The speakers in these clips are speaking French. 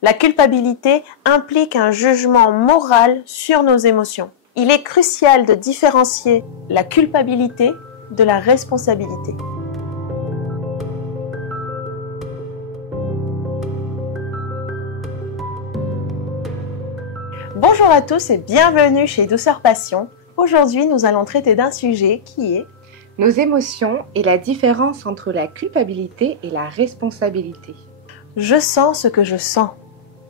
La culpabilité implique un jugement moral sur nos émotions. Il est crucial de différencier la culpabilité de la responsabilité. Bonjour à tous et bienvenue chez Douceur Passion. Aujourd'hui, nous allons traiter d'un sujet qui est nos émotions et la différence entre la culpabilité et la responsabilité. Je sens ce que je sens.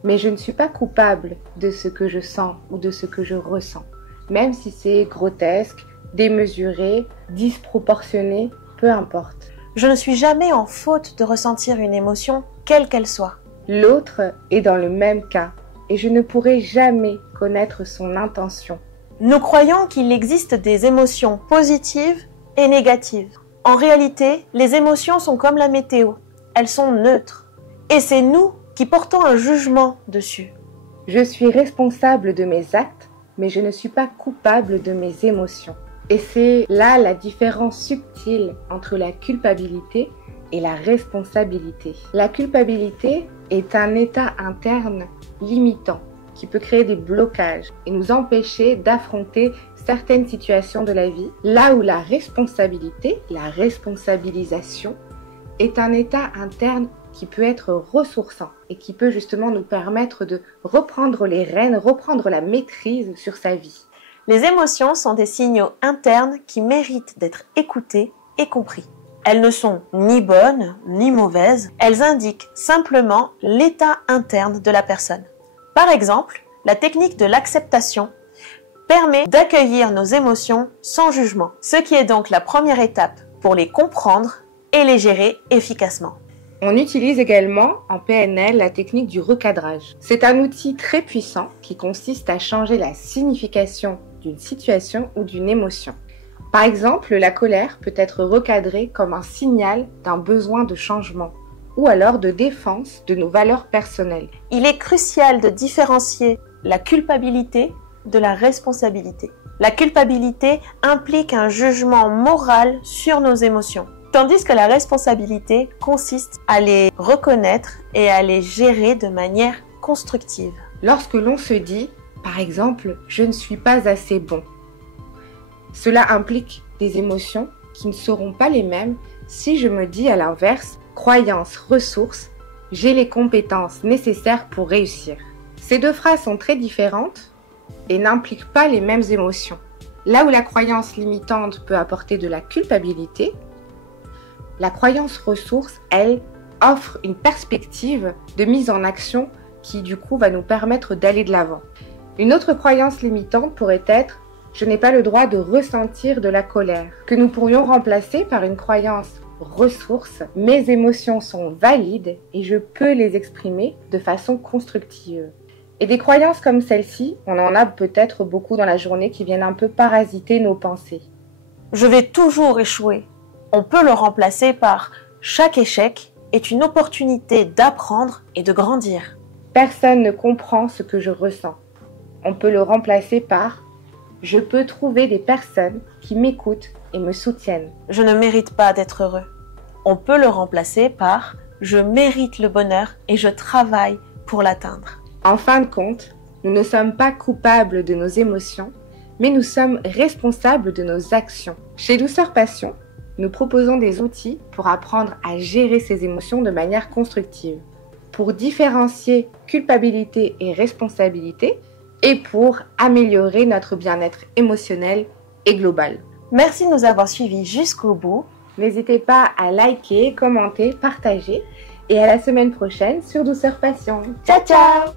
Mais je ne suis pas coupable de ce que je sens ou de ce que je ressens. Même si c'est grotesque, démesuré, disproportionné, peu importe. Je ne suis jamais en faute de ressentir une émotion, quelle qu'elle soit. L'autre est dans le même cas et je ne pourrai jamais connaître son intention. Nous croyons qu'il existe des émotions positives et négatives. En réalité, les émotions sont comme la météo. Elles sont neutres. Et c'est nous qui portons un jugement dessus. Je suis responsable de mes actes, mais je ne suis pas coupable de mes émotions. Et c'est là la différence subtile entre la culpabilité et la responsabilité. La culpabilité est un état interne limitant qui peut créer des blocages et nous empêcher d'affronter certaines situations de la vie, là où la responsabilité, la responsabilisation, est un état interne qui peut être ressourçant et qui peut justement nous permettre de reprendre les rênes, reprendre la maîtrise sur sa vie. Les émotions sont des signaux internes qui méritent d'être écoutés et compris. Elles ne sont ni bonnes ni mauvaises, elles indiquent simplement l'état interne de la personne. Par exemple, la technique de l'acceptation permet d'accueillir nos émotions sans jugement, ce qui est donc la première étape pour les comprendre et les gérer efficacement. On utilise également en PNL la technique du recadrage. C'est un outil très puissant qui consiste à changer la signification d'une situation ou d'une émotion. Par exemple, la colère peut être recadrée comme un signal d'un besoin de changement ou alors de défense de nos valeurs personnelles. Il est crucial de différencier la culpabilité de la responsabilité. La culpabilité implique un jugement moral sur nos émotions. Tandis que la responsabilité consiste à les reconnaître et à les gérer de manière constructive. Lorsque l'on se dit, par exemple, « je ne suis pas assez bon », cela implique des émotions qui ne seront pas les mêmes si je me dis à l'inverse, « croyance, ressources, j'ai les compétences nécessaires pour réussir ». Ces deux phrases sont très différentes et n'impliquent pas les mêmes émotions. Là où la croyance limitante peut apporter de la culpabilité, la croyance ressource, elle, offre une perspective de mise en action qui, du coup, va nous permettre d'aller de l'avant. Une autre croyance limitante pourrait être « je n'ai pas le droit de ressentir de la colère », que nous pourrions remplacer par une croyance ressource « mes émotions sont valides et je peux les exprimer de façon constructive ». Et des croyances comme celle-ci, on en a peut-être beaucoup dans la journée qui viennent un peu parasiter nos pensées. Je vais toujours échouer. On peut le remplacer par « chaque échec est une opportunité d'apprendre et de grandir ». Personne ne comprend ce que je ressens. On peut le remplacer par « je peux trouver des personnes qui m'écoutent et me soutiennent ». Je ne mérite pas d'être heureux. On peut le remplacer par « je mérite le bonheur et je travaille pour l'atteindre ». En fin de compte, nous ne sommes pas coupables de nos émotions, mais nous sommes responsables de nos actions. Chez Douceur Passion, nous proposons des outils pour apprendre à gérer ces émotions de manière constructive, pour différencier culpabilité et responsabilité et pour améliorer notre bien-être émotionnel et global. Merci de nous avoir suivis jusqu'au bout. N'hésitez pas à liker, commenter, partager et à la semaine prochaine sur Douceur Passion. Ciao ciao!